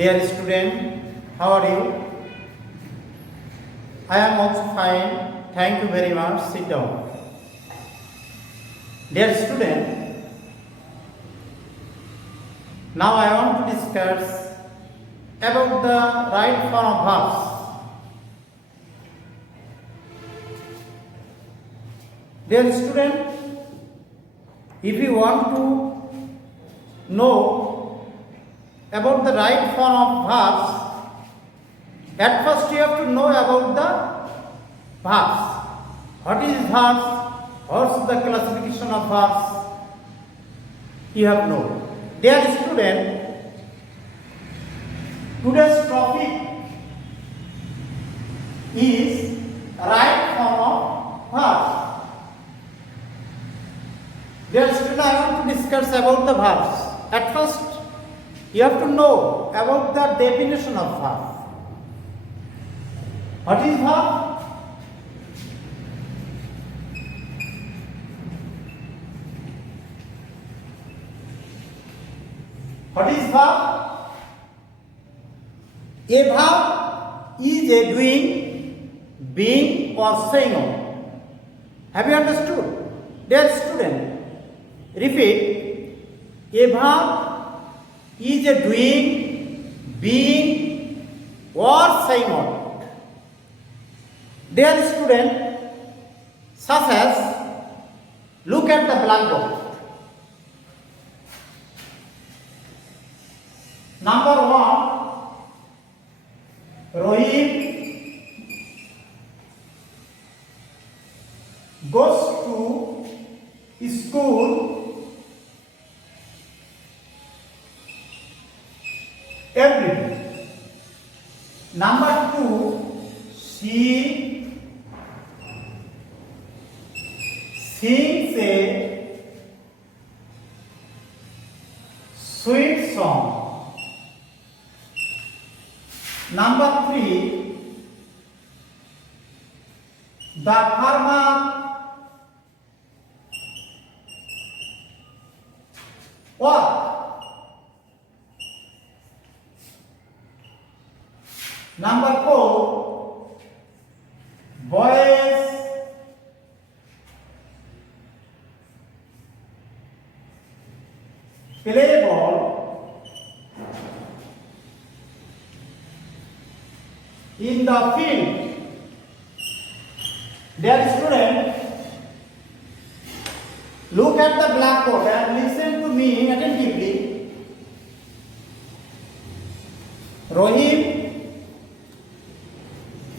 Dear student, how are you? I am also fine. Thank you very much. Sit down. Dear student, now I want to discuss about the right form of verbs. Dear student, if you want to know about the right form of verbs, at first you have to know about the verbs. What is verbs? What's the classification of verbs? You have to know. Dear student, today's topic is right form of verbs. Dear student, I want to discuss about the verbs. At first, you have to know about the definition of verb. What is verb? What is verb? A verb is a doing, being or saying on. Have you understood? Dear student, repeat. A verb is a doing, being or saying on. Dear student, such as look at the blackboard. Number 1, Rohit goes to school every day. Number 2, she sings a sweet song. Number 3, the farmer worked. Number 4, boys play ball in the field. Dear student, look at the blackboard and listen to me attentively. Rohit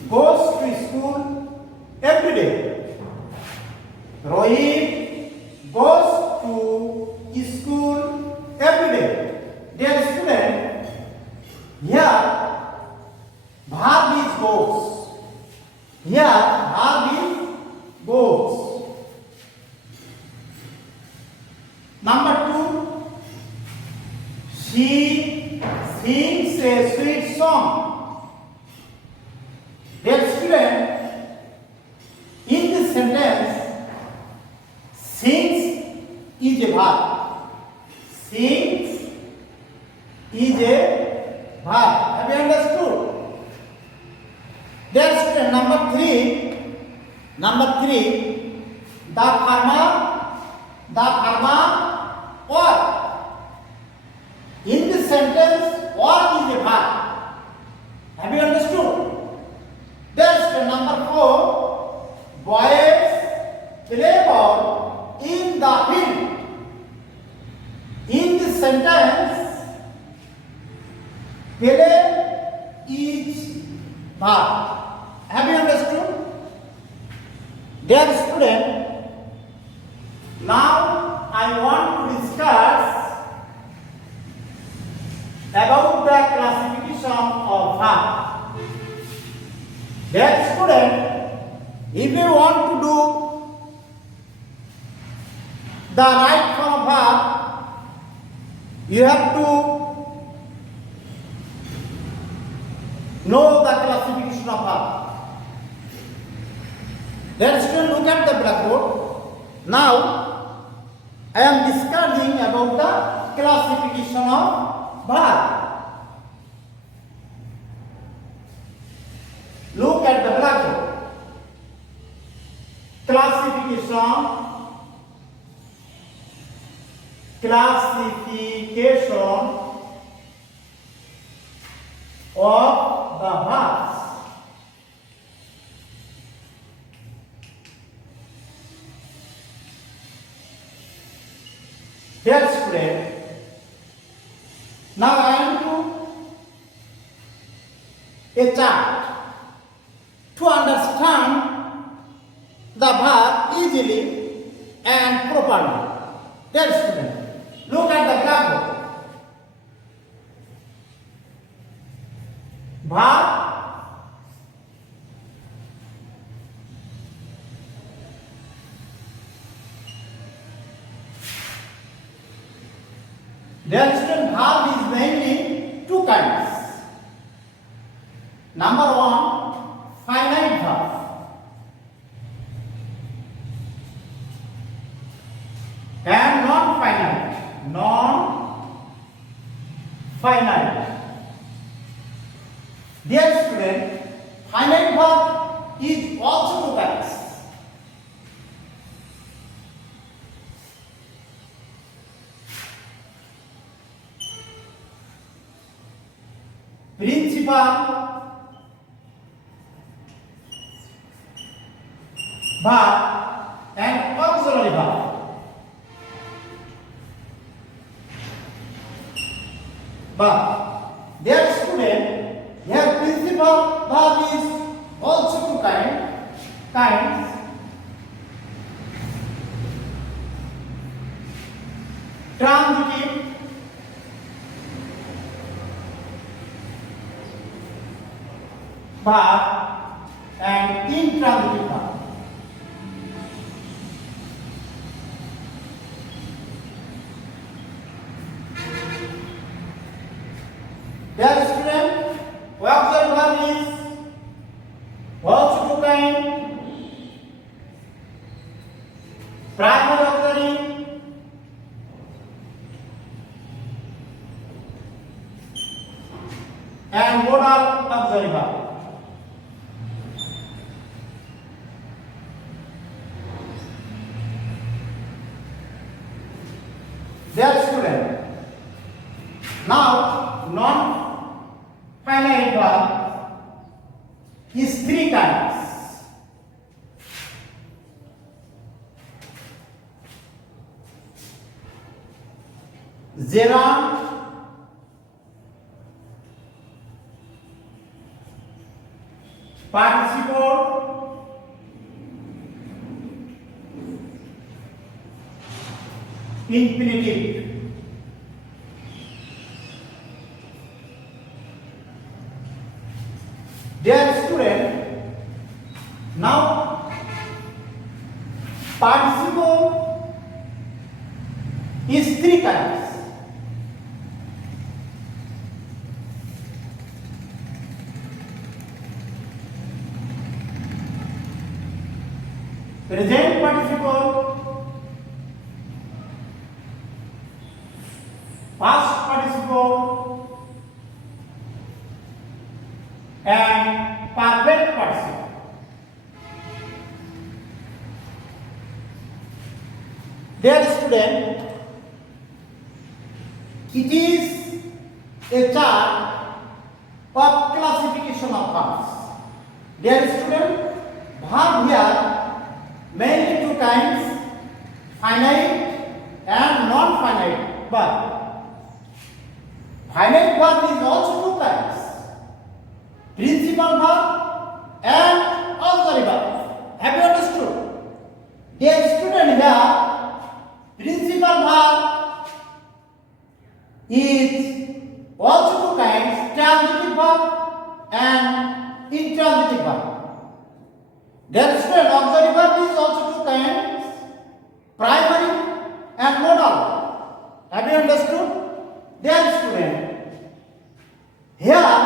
goes to school every day. Rohit goes to school every day. Dear student, here verb is goes. Here verb is goes. Number 2, she sings a sweet song. Dear student, in this sentence, sings is a verb. Sings is a verb. Have you understood? Dear student, number 3, the farmer worked. In this sentence, work is a verb. Have you understood? Dear student, number 4, boys play ball in the field. In this sentence, play is verb. Have you understood? Dear student, now I want to discuss about the classification of verb. Dear student, if you want to do the right form of verb, you have to know the classification of verb. Dear student, look at the blackboard. Now, I am discussing about the classification of verb. Look at the blackboard. Classification. Classification of the verbs. Dear student, now I am to a chart to understand the verb easily and properly. Dear student, look at the blackboard. Verb Dear student, verb is mainly two kinds. Number one, finite verb. And non-finite. Non-finite. Dear student, finite verb is also two kinds. Principal verb and auxiliary verb. But dear student, here principal verb is also two kinds. Transitive verb and intransitive verb. Dear student, auxiliary verb is also two kinds. Primary auxiliary and modal auxiliary verb. Dear student, now non-finite verb is three kinds. Gerund, participle, infinitive. Dear student, now participle is three kinds. Present participle, past participle, and perfect participle. Dear student, it is a chart of classification of verbs. Dear student, verb here mainly two kinds, finite and non-finite verb. Finite verb is also two kinds, principal verb and auxiliary verb. Have you understood? Dear student, here principal verb is also two kinds, transitive verb and intransitive verb. Dear student, auxiliary verb is also two kinds, primary and modal. Have you understood? Dear student, here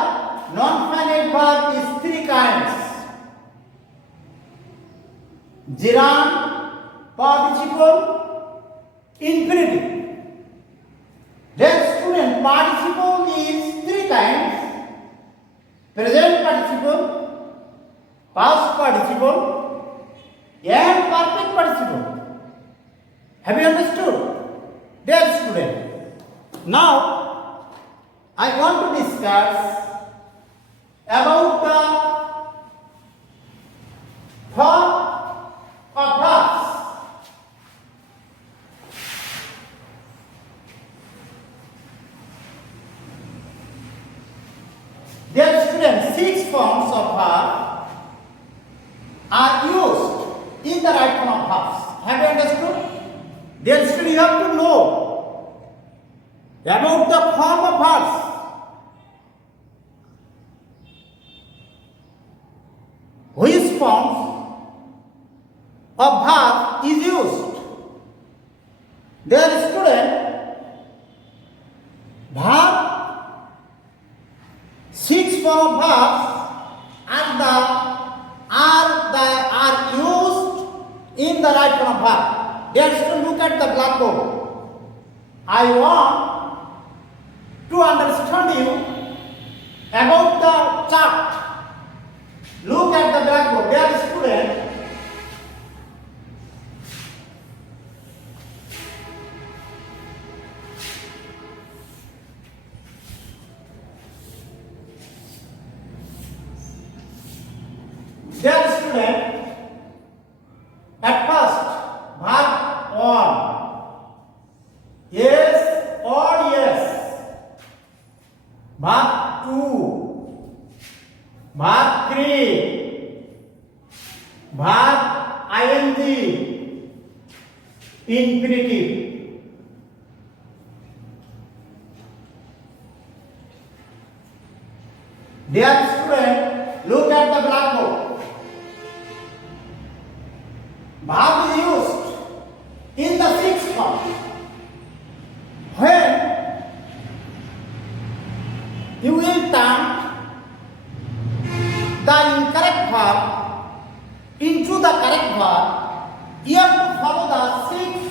non-finite verb is three kinds, gerund, participle, infinitive. Dear student, participle is three kinds, present participle, Now, I want to discuss about the form of verbs. Dear students, 6 forms of verb are used in the right form of verbs. Have you understood? Dear students, you have to know about the form of verbs. Which forms of verb is used? Dear student, verb 6 form of verbs are used in the right form of verb. Dear student, look at the blackboard. I want to understand you about the chart. Look at the blackboard. Dear student, at first, verb 1, yes or yes. Verb 2, verb 3, verb ing, infinitive. Dear student, look at the blackboard. Verb is used in the 6th form when you will turn the incorrect verb into the correct verb. You have to follow the 6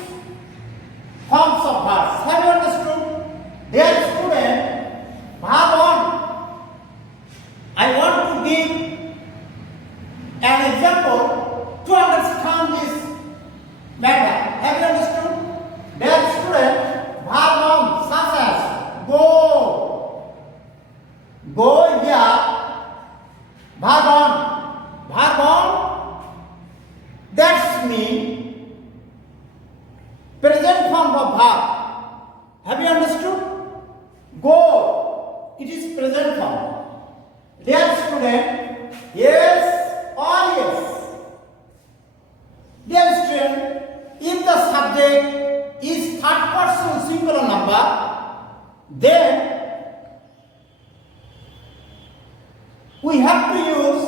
forms of verbs. Have you understood? Dear student, verb 1. I want to give an example to understand this matter. Have you understood? Dear student, verb 1 such as go. Go here. Verb 1. Verb 1. That's mean present form of verb. Have you understood? Go. It is present form. Dear student, yes or yes. Dear student, if the subject is third person singular number, then we have to use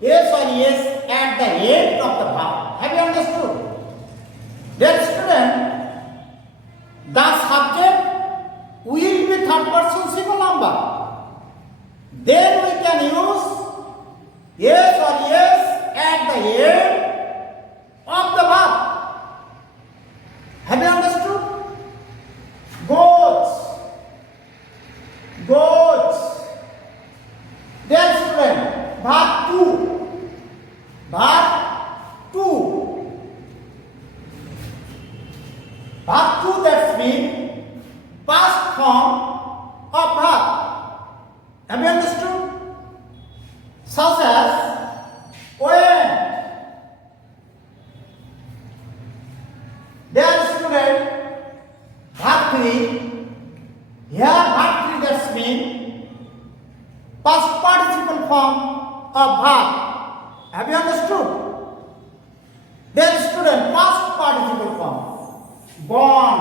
yes or yes at the end of the verb. Have you understood? Dear student, the subject will be third person singular number. Then we can use yes or yes at the end of the verb. Have you understood? Goats. Goats. Dear student, verb 2. Verb 2. Verb 2, that means past form of verb. Have you understood? Such as when. Dear student, verb 3. Here verb 3, that means past participle form of verb. Have you understood? Dear student, past participle form. Born.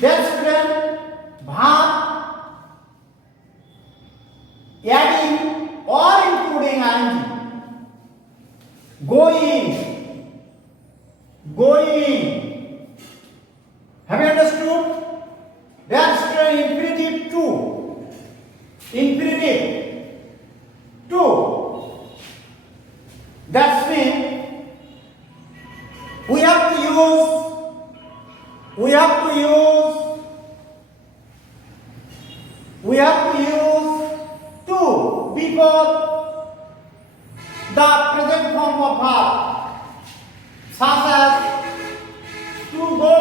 Dear student, verb adding or including ing. Going. Going. Have you understood? Dear student, infinitive 2. Infinitive 2. That means we have to use 2 before the present form of verb, such as to go.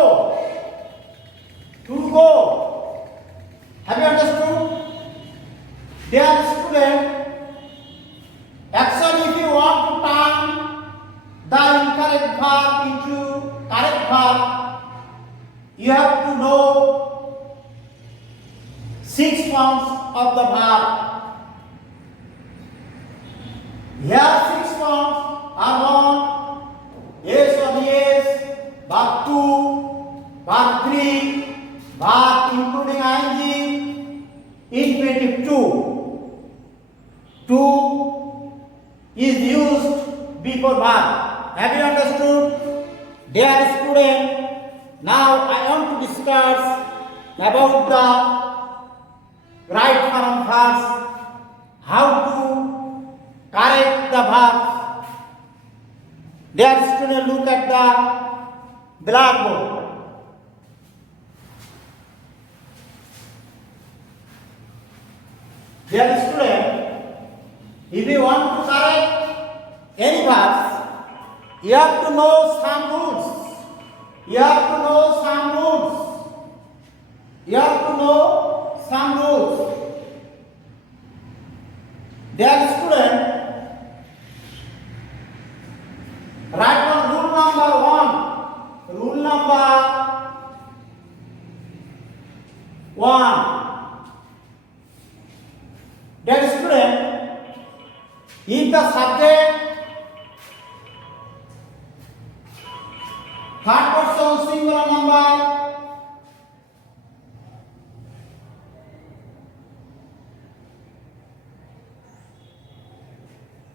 you have to know 6 forms of the verb. Here 6 forms are known: yes or yes, verb 2, verb 3, verb including ing, infinitive 2. 2 is used before verb. Have you understood? Dear student, now I want to discuss about the right form verbs, how to correct the verbs. Dear student, look at the blackboard. Dear student, if you want to correct any verbs, you have to know some rules. You have to know some rules. You have to know some rules. Dear student, write down rule number 1. Rule number 1. Dear student, if the subject third person singular number,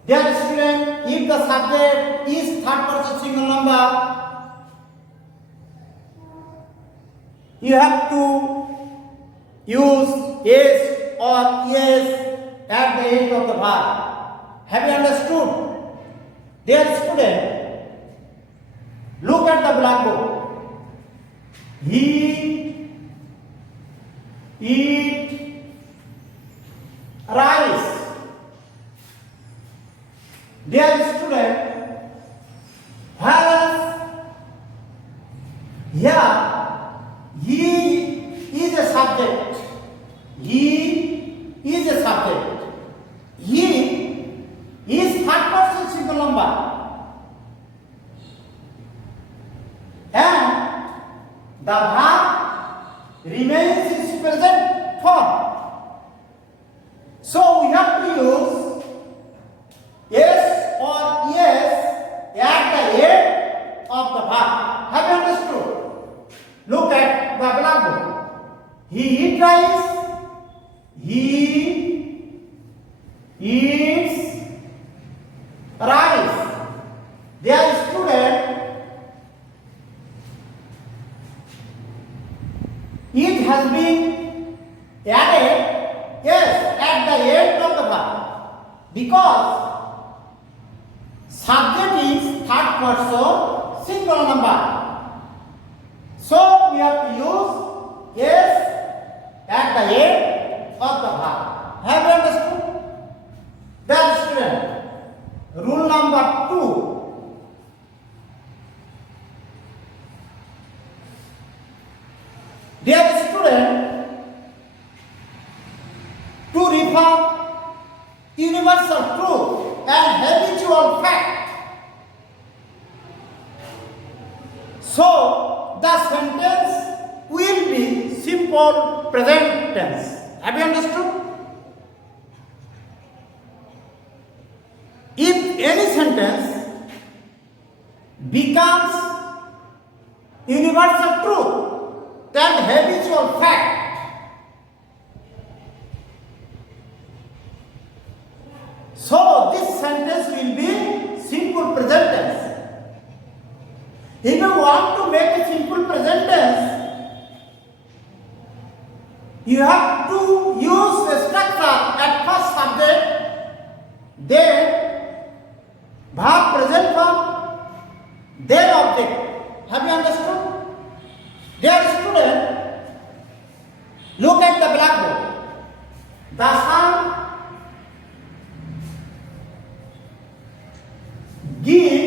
dear student, if the subject is third person singular number, you have to use yes or yes at the end of the verb. Have you understood? Dear student, look at the blackboard. He eat rice. Dear student, whereas here he is a subject. He is a subject. He is third person singular number. And the verb remains its present form. So we have to use yes or yes at the end of the verb. Have you understood? Look at the blackboard. He eats rice. He eats rice. Dear student, it has been added yes at the end of the verb because subject is third person singular number. So we have to use yes at the end of the verb. Have you understood? Dear student, rule number 2. Dear student, to refer universal truth and habitual fact. So the sentence will be simple present tense. Have you understood? If any sentence becomes universal truth and habitual fact, so this sentence will be simple present tense. If you want to make a simple present tense, you have to use the structure at first subject, then verb present form, then object. Have you understood? Dear student, look at the blackboard. The sun give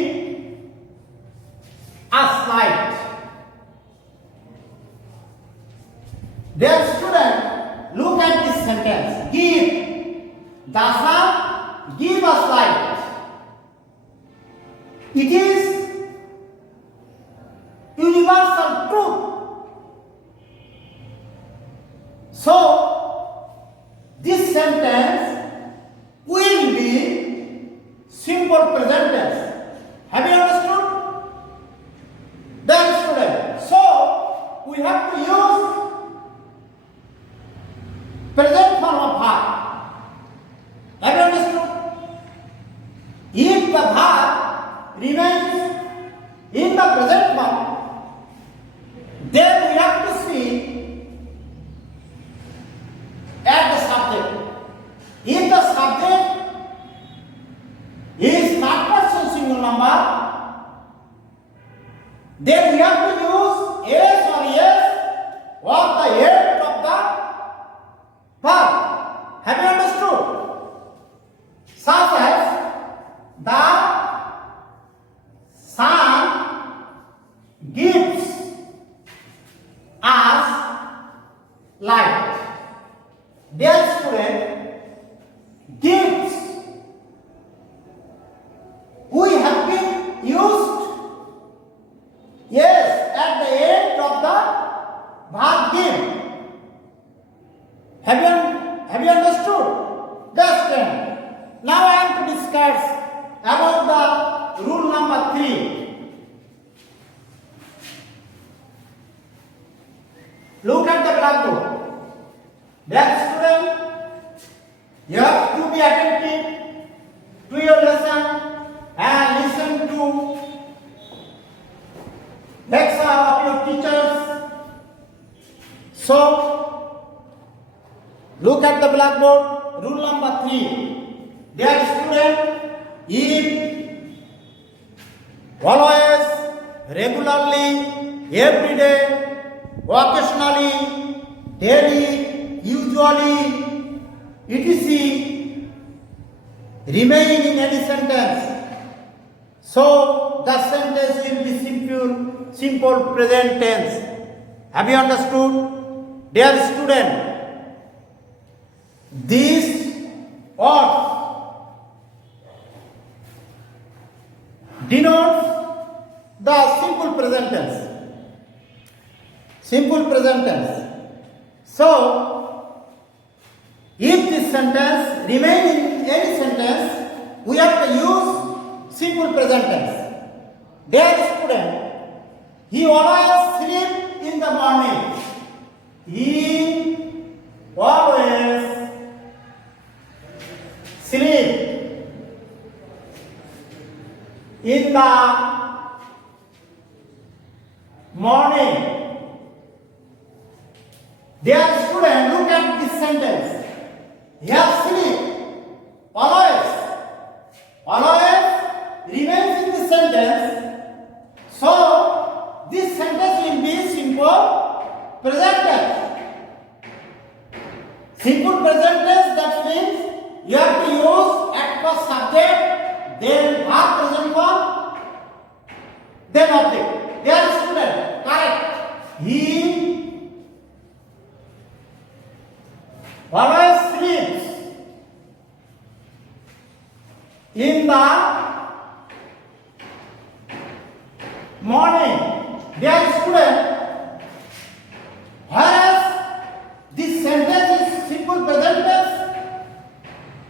us light. Dear student, look at this sentence. Give. The sun give us light. It is universal truth sentence will be simple present tense. Have you understood? Then student. So we have to use present form of verb. Have you understood? If the verb remains in the present form, then we have to see at the subject. If the subject is third person singular number, then we have to use yes or yes or the end of the verb. Have you understood? Such as the sun gives us light. Dear student, gives, we have been used yes at the end of the verb give. Have you understood? Just then. Now I am to discuss about the rule number 3. Look at the blackboard. Dear student, you have to be attentive to your lesson and listen to lecture of your teachers. So, look at the blackboard. Rule number 3. Dear student, if always, regularly, every day, occasionally, daily, usually, etc. remain in any sentence, so the sentence will be simple present tense. Have you understood? Dear student, these words denotes the simple present tense. Simple present tense. So, if this sentence remain in any sentence, we have to use simple present tense. Dear student, he always sleep in the morning. He always sleep in the morning. Dear student, look at this sentence. He has sleep. Always remains in this sentence. So, this sentence will be simple present tense. Simple present tense, that means you have to use at first subject, then verb present form, then object. Dear student, correct. He always sleeps in the morning. Dear student, whereas this sentence is simple present tense,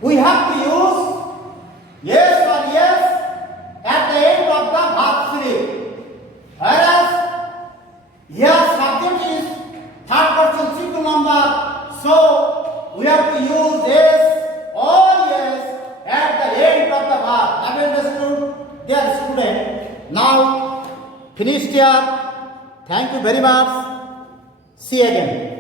we have to use yes or yes at the end of the verb sleep. Whereas here subject is third person singular number, so we have to use yes or yes at the end of the verb. Have you understood? Dear student, now finished here. Thank you very much. See you again.